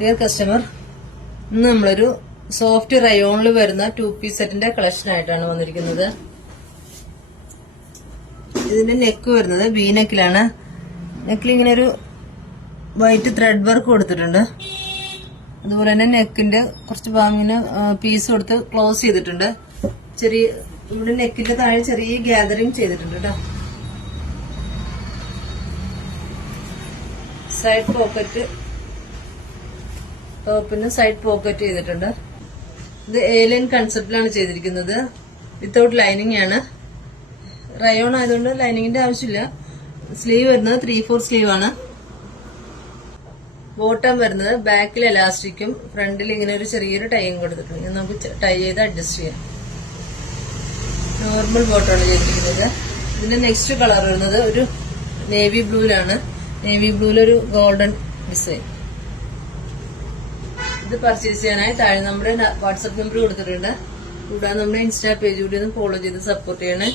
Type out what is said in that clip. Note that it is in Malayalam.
ഡിയർ കസ്റ്റമർ, ഇന്ന് നമ്മളൊരു സോഫ്റ്റ് റയോണിൽ വരുന്ന 2 പീസ് സെറ്റിന്റെ കളക്ഷൻ ആയിട്ടാണ് വന്നിരിക്കുന്നത്. ഇതിന്റെ നെക്ക് വരുന്നത് വി നെക്കിലാണ്. നെക്കിൽ ഇങ്ങനെ ഒരു വൈറ്റ് ത്രെഡ് വർക്ക് കൊടുത്തിട്ടുണ്ട്. അതുപോലെ തന്നെ നെക്കിന്റെ കുറച്ച് ഭാഗം ഇങ്ങനെ പീസ് കൊടുത്ത് ക്ലോസ് ചെയ്തിട്ടുണ്ട്. ചെറിയ ഇവിടെ നെക്കിന്റെ താഴെ ചെറിയ ഗ്യാതറിംഗ് ചെയ്തിട്ടുണ്ട് കേട്ടോ. സൈഡ് പോക്കറ്റ്, ടോപ്പിന് സൈഡ് പോക്കറ്റ് ചെയ്തിട്ടുണ്ട്. ഇത് ഏലിയൻ കൺസെപ്റ്റിലാണ് ചെയ്തിരിക്കുന്നത്. വിത്തൗട്ട് ലൈനിങ് ആണ്. റയോൺ ആയതുകൊണ്ട് ലൈനിങ്ങിന്റെ ആവശ്യമില്ല. സ്ലീവ് വരുന്നത് 3/4 സ്ലീവ് ആണ്. ബോട്ടം വരുന്നത് ബാക്കിൽ എലാസ്റ്റിക്കും ഫ്രണ്ടിൽ ഇങ്ങനെ ഒരു ചെറിയൊരു ടൈയും കൊടുത്തിട്ടുണ്ട്. ഇത് നമുക്ക് ടൈ ചെയ്ത് അഡ്ജസ്റ്റ് ചെയ്യാം. നോർമൽ ബോട്ടമാണ് ചെയ്തിരിക്കുന്നത്. ഇതിന്റെ നെക്സ്റ്റ് കളർ വരുന്നത് ഒരു നേവി ബ്ലൂയിലാണ്. നേവി ബ്ലൂവിലൊരു ഗോൾഡൻ ഡിസൈൻ. ഇത് പർച്ചേസ് ചെയ്യാനായി താഴെ നമ്മുടെ വാട്സ്ആപ്പ് നമ്പർ കൊടുത്തിട്ടുണ്ട്. കൂടാതെ നമ്മുടെ ഇൻസ്റ്റാ പേജ് കൂടി ഒന്ന് ഫോളോ ചെയ്ത് സപ്പോർട്ട് ചെയ്യണേ.